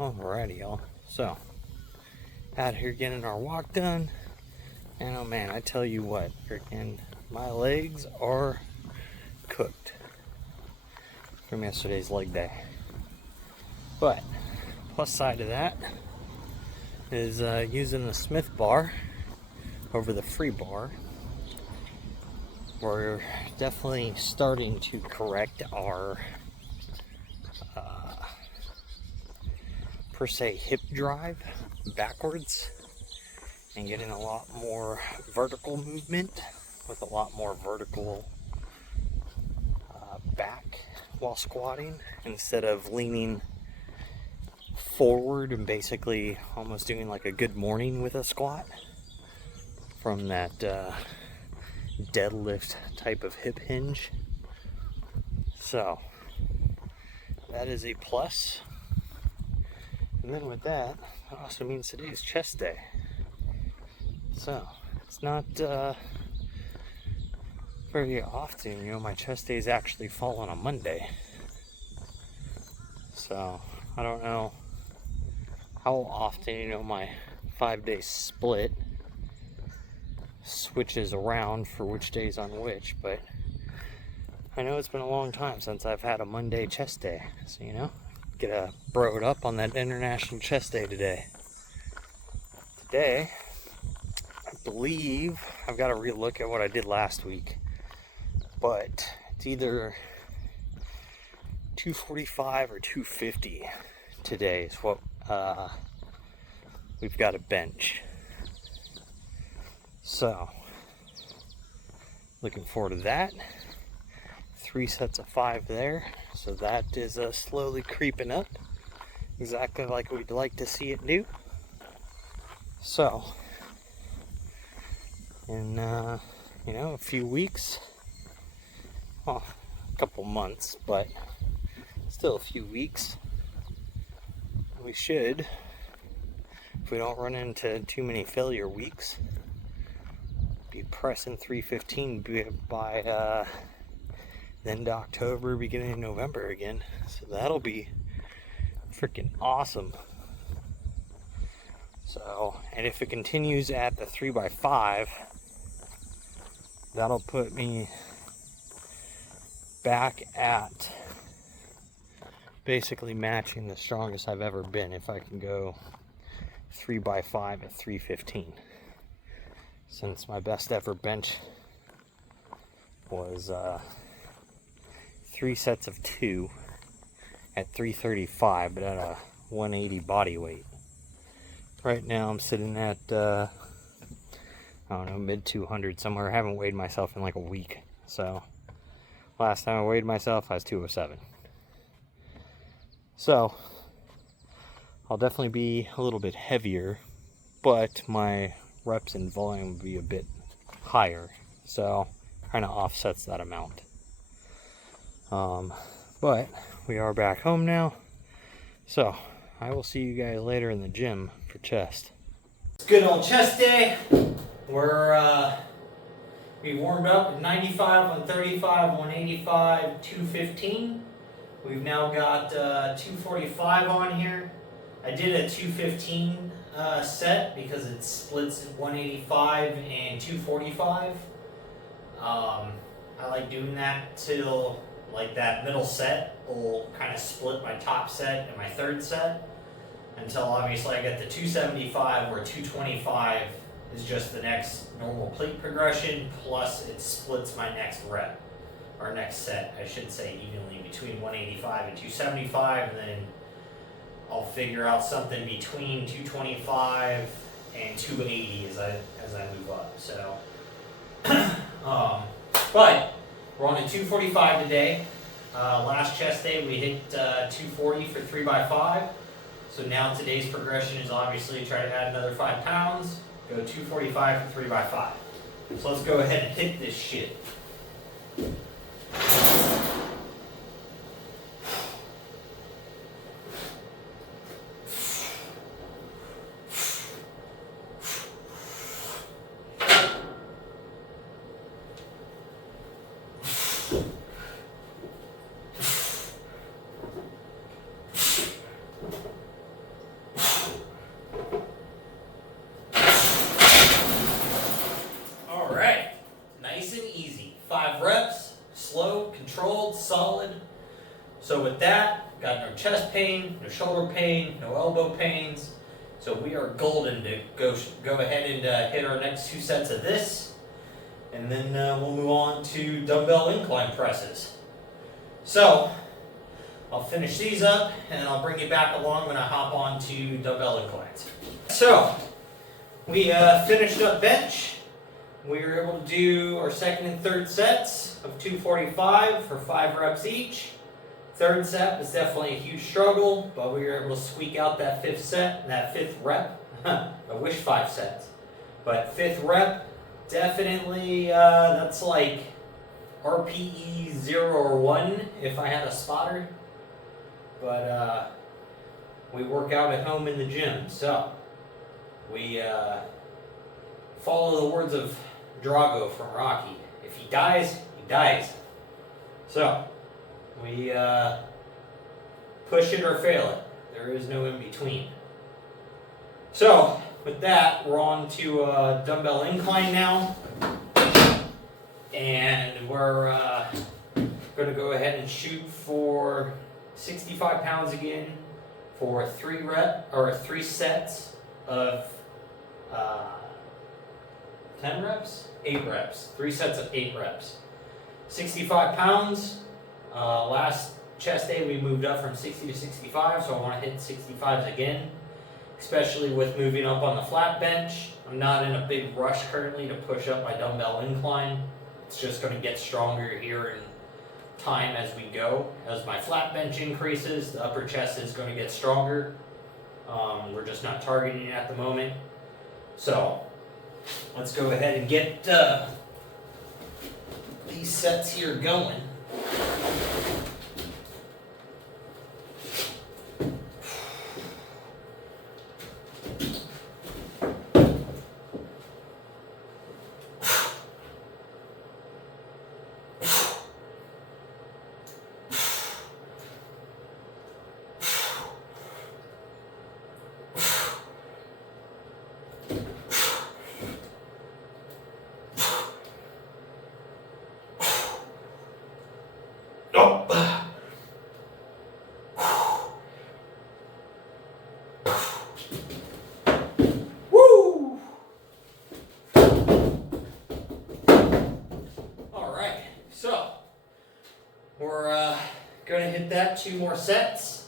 Alrighty, y'all. So, out here getting our walk done. And oh man, I tell you what, freaking my legs are cooked from yesterday's leg day. But, plus side to that is using the Smith bar over the free bar. We're definitely starting to correct our per se hip drive backwards and getting a lot more vertical movement with a lot more vertical back while squatting instead of leaning forward and basically almost doing like a good morning with a squat from that deadlift type of hip hinge. So that is a plus. And then with that, it also means today is chest day. So it's not very often, my chest days actually fall on a Monday. So I don't know how often, my 5-day split switches around for which day's on which, but I know it's been a long time since I've had a Monday chest day. So, get a broed up on that International Chest Day today. Today, I believe I've got to relook at what I did last week, but it's either 245 or 250 today is what we've got to bench. So, looking forward to that. 3 sets of 5 there, so that is slowly creeping up, exactly like we'd like to see it do. So, in a few weeks, well, a couple months, but still a few weeks, we should, if we don't run into too many failure weeks, be pressing 315 by the end of October, beginning of November again. So that'll be freaking awesome. So, and if it continues at the 3x5, that'll put me back at basically matching the strongest I've ever been if I can go 3x5 at 315. Since my best ever bench was 3 sets of 2 at 335, but at a 180 body weight. Right now I'm sitting at mid 200 somewhere. I haven't weighed myself in like a week. So last time I weighed myself I was 207. So I'll definitely be a little bit heavier, but my reps and volume will be a bit higher. So kind of offsets that amount. But we are back home now, so I will see you guys later in the gym for chest. It's good old chest day. We warmed up at 95, 135, 185, 215. We've now got 245 on here. I did a 215 set because it splits 185 and 245. I like doing that till like that middle set will kind of split my top set and my third set until obviously I get the 275 where 225 is just the next normal plate progression plus it splits my next rep or next set, I should say, evenly between 185 and 275, and then I'll figure out something between 225 and 280 as I move up. So but we're on a 245 today. Last chest day we hit 240 for 3x5. So now today's progression is obviously try to add another 5 pounds, go 245 for 3x5. So let's go ahead and hit this shit. no chest pain, no shoulder pain, no elbow pains. So we are golden to go ahead and hit our next 2 sets of this. And then we'll move on to dumbbell incline presses. So I'll finish these up and I'll bring you back along when I hop on to dumbbell inclines. So we finished up bench. We were able to do our second and third sets of 245 for 5 reps each. Third set was definitely a huge struggle, but we were able to squeak out that 5th set, that 5th rep. I wish 5 sets. But 5th rep, definitely, that's like RPE 0 or 1 if I had a spotter. But we work out at home in the gym, so we follow the words of Drago from Rocky. If he dies, he dies. So we push it or fail it. There is no in between. So with that, we're on to dumbbell incline now, and we're going to go ahead and shoot for 65 pounds again for 3 sets of 10 reps? 8 reps. 3 sets of 8 reps. 65 pounds. Last chest day we moved up from 60 to 65, so I want to hit 65s again, especially with moving up on the flat bench. I'm not in a big rush currently to push up my dumbbell incline. It's just going to get stronger here in time as we go. As my flat bench increases, the upper chest is going to get stronger. We're just not targeting it at the moment. So let's go ahead and get these sets here going. Going to hit that 2 more sets.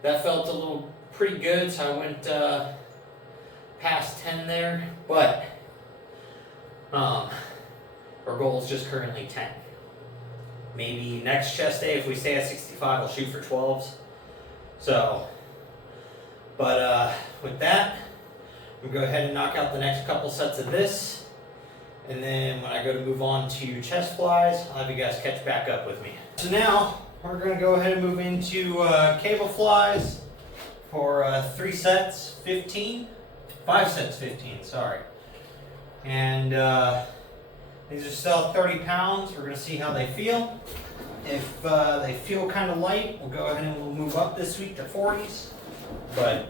That felt a little pretty good, so I went past 10 there, but our goal is just currently 10. Maybe next chest day, if we stay at 65, I'll shoot for 12s. So, but with that, we'll go ahead and knock out the next couple sets of this, and then when I go to move on to chest flies, I'll have you guys catch back up with me. So now, we're going to go ahead and move into cable flies for 3 sets, 15. 5 sets, 15, sorry. And these are still 30 pounds. We're going to see how they feel. If they feel kind of light, we'll go ahead and we'll move up this week to 40s. But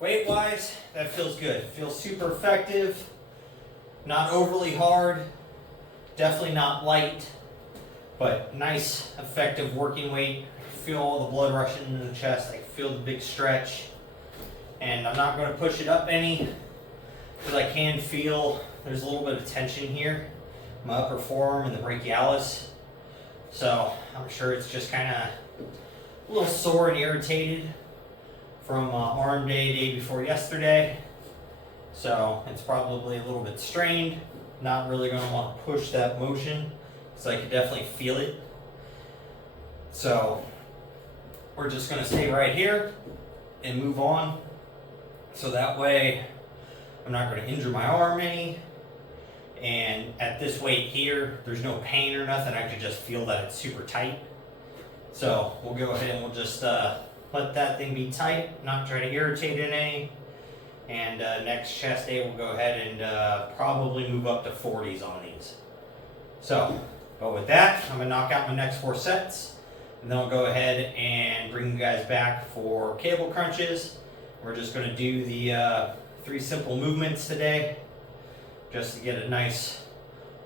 weight-wise, that feels good. Feels super effective, not overly hard, definitely not light, but nice, effective working weight. I feel all the blood rushing into the chest. I feel the big stretch, and I'm not going to push it up any because I can feel there's a little bit of tension here, my upper forearm and the brachialis. So I'm sure it's just kind of a little sore and irritated from arm day before yesterday. So it's probably a little bit strained. Not really going to want to push that motion so I could definitely feel it. So we're just gonna stay right here and move on. So that way I'm not gonna injure my arm any. And at this weight here, there's no pain or nothing. I could just feel that it's super tight. So we'll go ahead and we'll just let that thing be tight, not try to irritate it any. And next chest day, we'll go ahead and probably move up to 40s on these. So, but with that, I'm gonna knock out my next 4 sets, and then I'll go ahead and bring you guys back for cable crunches. We're just gonna do the 3 simple movements today, just to get a nice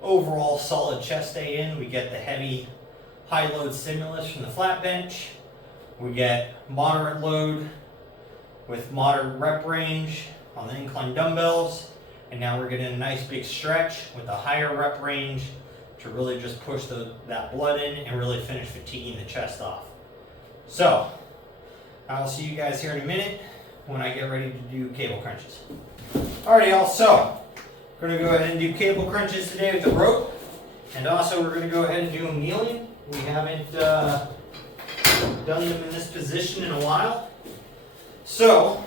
overall solid chest day in. We get the heavy high load stimulus from the flat bench. We get moderate load with moderate rep range on the incline dumbbells. And now we're getting a nice big stretch with a higher rep range to really just push that blood in and really finish fatiguing the chest off. So, I'll see you guys here in a minute when I get ready to do cable crunches. Alrighty y'all, so we're gonna go ahead and do cable crunches today with the rope. And also we're gonna go ahead and do them kneeling. We haven't done them in this position in a while. So,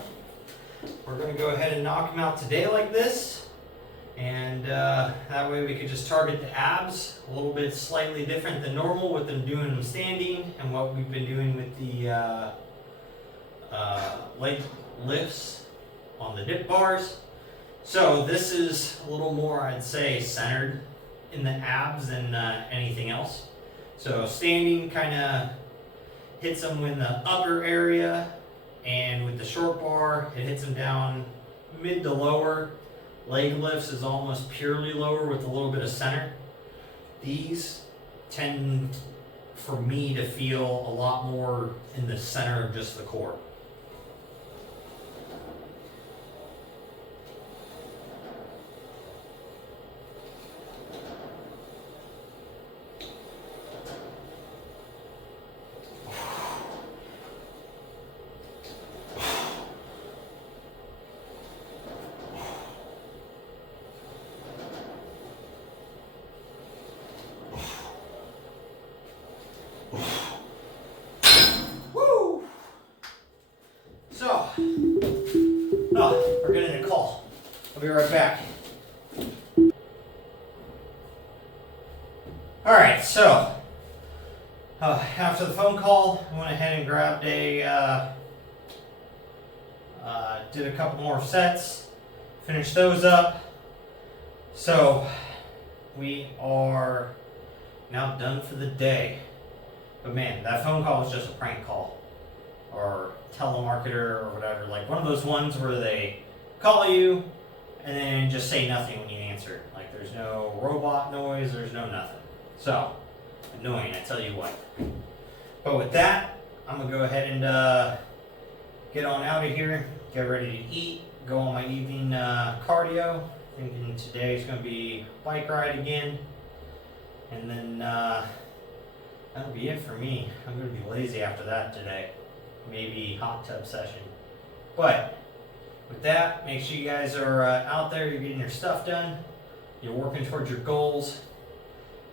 we're going to go ahead and knock them out today like this. And that way we could just target the abs a little bit slightly different than normal with them doing them standing and what we've been doing with the leg lifts on the dip bars. So this is a little more, I'd say, centered in the abs than anything else. So standing kind of hits them in the upper area, and with the short bar, it hits them down mid to lower. Leg lifts is almost purely lower with a little bit of center. These tend, for me, to feel a lot more in the center of just the core. Oh, we're getting a call. I'll be right back. Alright, so after the phone call, I went ahead and grabbed did a couple more sets, finished those up. So we are now done for the day. But man, that phone call was just a prank call. Or telemarketer or whatever, like one of those ones where they call you and then just say nothing when you answer. Like there's no robot noise, there's no nothing. So, annoying, I tell you what. But with that, I'm gonna go ahead and get on out of here, get ready to eat, go on my evening cardio. Thinking today's gonna be bike ride again. And then that'll be it for me. I'm gonna be lazy after that today. Maybe hot tub session. But with that, make sure you guys are out there, you're getting your stuff done, you're working towards your goals,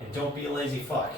and don't be a lazy fuck.